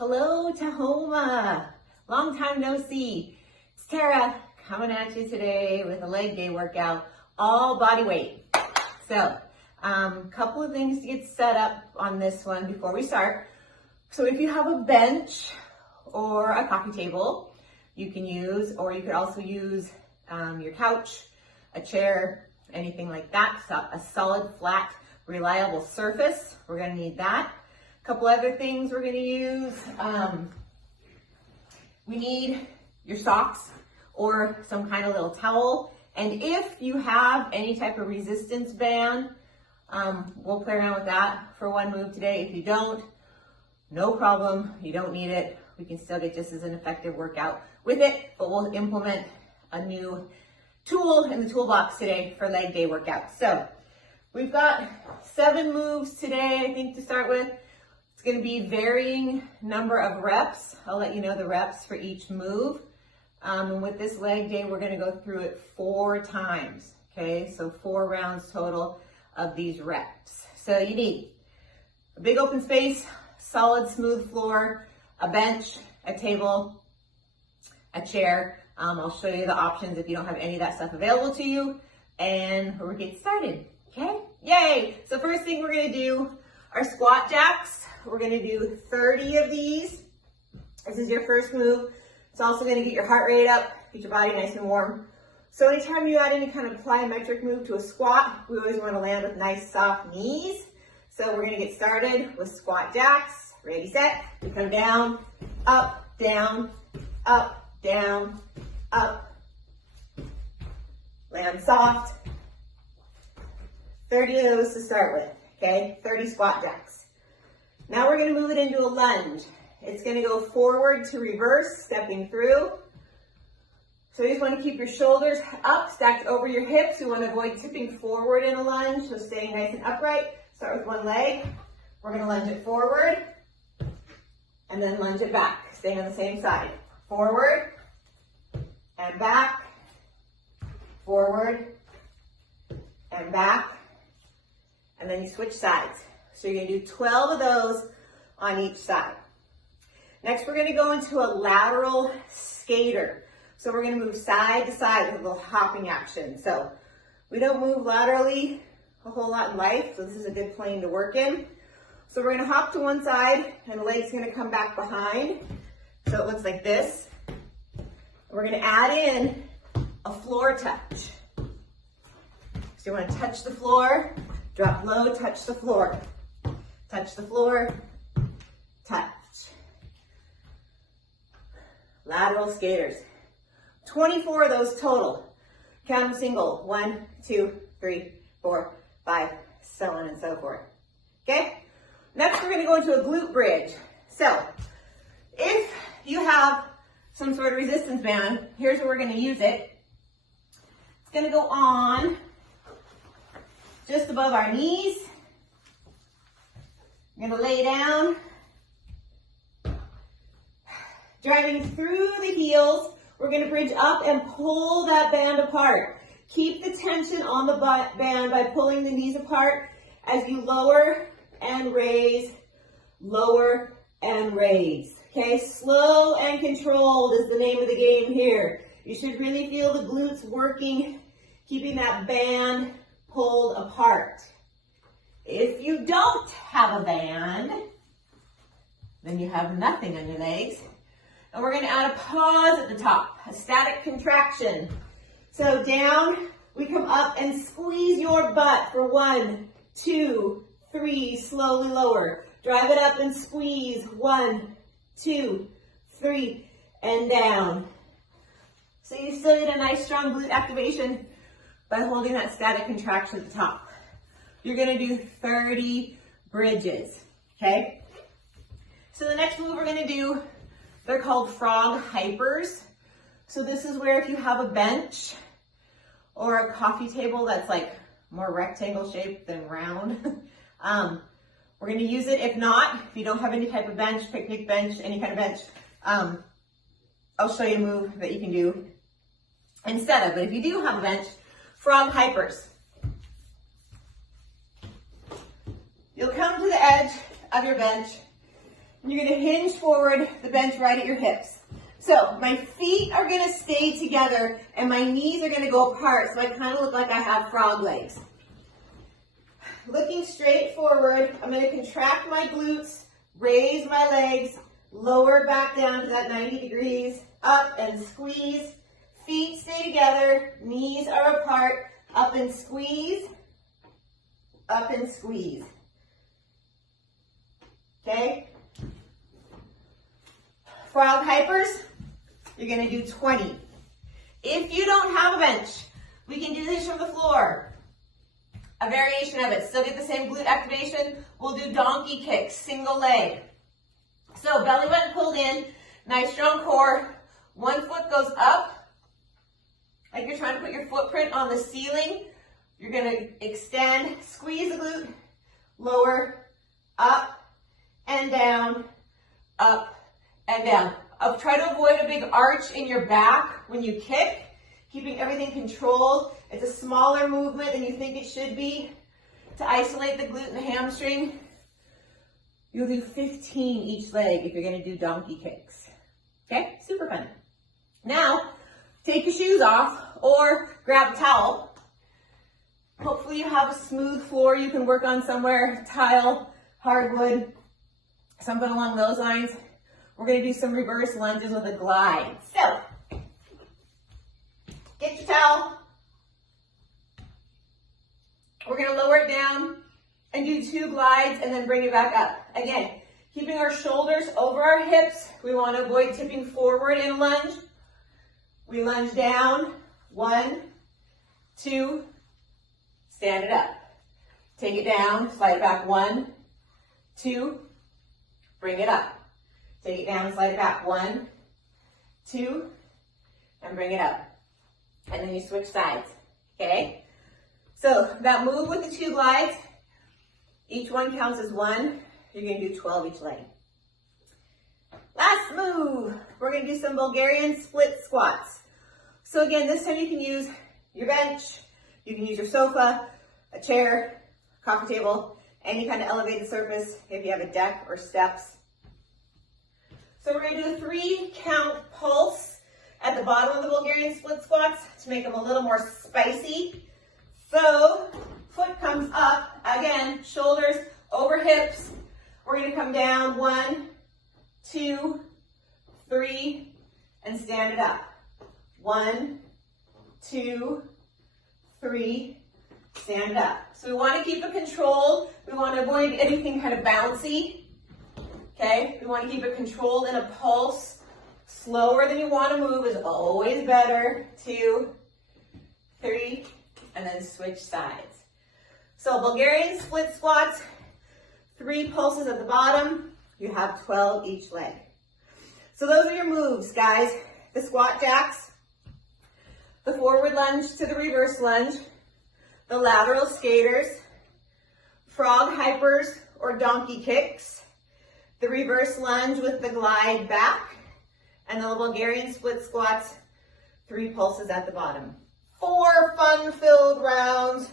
Hello, Tahoma. Long time no see. It's Tara coming at you today with a leg day workout, all body weight. So, couple of things to get set up on this one before we start. So if you have a bench or a coffee table, you can use, or you could also use your couch, a chair, anything like that. So a solid, flat, reliable surface. We're gonna need that. A couple other things we're gonna use. We need your socks or some kind of little towel. And if you have any type of resistance band, we'll play around with that for one move today. If you don't, no problem, you don't need it. We can still get just as an effective workout with it, but we'll implement a new tool in the toolbox today for leg day workout. So we've got 7 moves today, I think, to start with. It's gonna be varying number of reps. I'll let you know the reps for each move. And with this leg day, we're gonna go through it 4 times, okay? So 4 rounds total of these reps. So you need a big open space, solid smooth floor, a bench, a table, a chair. I'll show you the options if you don't have any of that stuff available to you, and we're gonna get started, okay? Yay! So first thing we're gonna do are squat jacks. We're gonna do 30 of these. This is your first move. It's also gonna get your heart rate up, get your body nice and warm. So anytime you add any kind of plyometric move to a squat, we always wanna land with nice soft knees. So we're gonna get started with squat jacks. Ready, set. We come down, up, down, up, down, up. Land soft. 30 of those to start with, okay? 30 squat jacks. Now we're gonna move it into a lunge. It's gonna go forward to reverse, stepping through. So you just wanna keep your shoulders up, stacked over your hips. You wanna avoid tipping forward in a lunge, so staying nice and upright. Start with one leg. We're gonna lunge it forward, and then lunge it back. Staying on the same side. Forward, and back, forward, and back, and then you switch sides. So you're gonna do 12 of those on each side. Next, we're gonna go into a lateral skater. So we're gonna move side to side with a little hopping action. So we don't move laterally a whole lot in life, so this is a good plane to work in. So we're gonna hop to one side, and the leg's gonna come back behind. So it looks like this. We're gonna add in a floor touch. So you wanna touch the floor, drop low, touch the floor. Touch the floor, touch. Lateral skaters. 24 of those total. Count them single. 1, 2, 3, 4, 5, so on and so forth. Okay? Next, we're gonna go into a glute bridge. So, if you have some sort of resistance band, here's where we're gonna use it. It's gonna go on just above our knees. I'm gonna lay down, driving through the heels. We're gonna bridge up and pull that band apart. Keep the tension on the band by pulling the knees apart as you lower and raise, lower and raise. Okay, slow and controlled is the name of the game here. You should really feel the glutes working, keeping that band pulled apart. If you don't have a band, then you have nothing on your legs. And we're gonna add a pause at the top, a static contraction. So down, we come up and squeeze your butt for 1, 2, 3, slowly lower. Drive it up and squeeze, 1, 2, 3, and down. So you still get a nice strong glute activation by holding that static contraction at the top. You're gonna do 30 bridges, okay? So the next move we're gonna do, they're called frog hypers. So this is where if you have a bench or a coffee table that's like more rectangle shaped than round, we're gonna use it. If not, if you don't have any type of bench, picnic bench, any kind of bench, I'll show you a move that you can do instead of. But if you do have a bench, frog hypers. You'll come to the edge of your bench You're gonna hinge forward, the bench right at your hips. So my feet are gonna stay together and my knees are gonna go apart, so I kind of look like I have frog legs. Looking straight forward, I'm gonna contract my glutes, raise my legs, lower back down to that 90 degrees, up and squeeze. Feet stay together, knees are apart, up and squeeze, up and squeeze. Okay? Frog hypers, you're gonna do 20. If you don't have a bench, we can do this from the floor. A variation of it, still get the same glute activation. We'll do donkey kicks, single leg. So belly button pulled in, nice strong core. One foot goes up, like you're trying to put your footprint on the ceiling. You're gonna extend, squeeze the glute, lower, up and down, up and down. Try to avoid a big arch in your back when you kick, keeping everything controlled. It's a smaller movement than you think it should be. To isolate the glute and the hamstring, you'll do 15 each leg if you're gonna do donkey kicks. Okay, super fun. Now, take your shoes off or grab a towel. Hopefully you have a smooth floor you can work on somewhere, tile, hardwood, something along those lines. We're gonna do some reverse lunges with a glide. So, get your towel. We're gonna lower it down and do 2 glides and then bring it back up. Again, keeping our shoulders over our hips. We wanna avoid tipping forward in lunge. We lunge down, 1, 2, stand it up. Take it down, slide it back, 1, 2, bring it up. Take it down, slide it back, 1, 2, and bring it up. And then you switch sides, okay? So that move with the 2 glides, each one counts as 1. You're gonna do 12 each leg. Last move, we're gonna do some Bulgarian split squats. So again, this time you can use your bench, you can use your sofa, a chair, coffee table, any kind of elevated surface if you have a deck or steps. So we're gonna do a 3 count pulse at the bottom of the Bulgarian split squats to make them a little more spicy. So, foot comes up, again, shoulders over hips. We're gonna come down, 1, 2, 3, and stand it up. 1, 2, 3, stand it up. So we wanna keep it controlled. We wanna avoid anything kind of bouncy. Okay, we want to keep it controlled in a pulse. Slower than you want to move is always better. 2, 3, and then switch sides. So Bulgarian split squats, 3 pulses at the bottom. You have 12 each leg. So those are your moves, guys. The squat jacks, the forward lunge to the reverse lunge, the lateral skaters, frog hypers or donkey kicks, the reverse lunge with the glide back, and the Bulgarian split squats, 3 pulses at the bottom. 4 fun-filled rounds.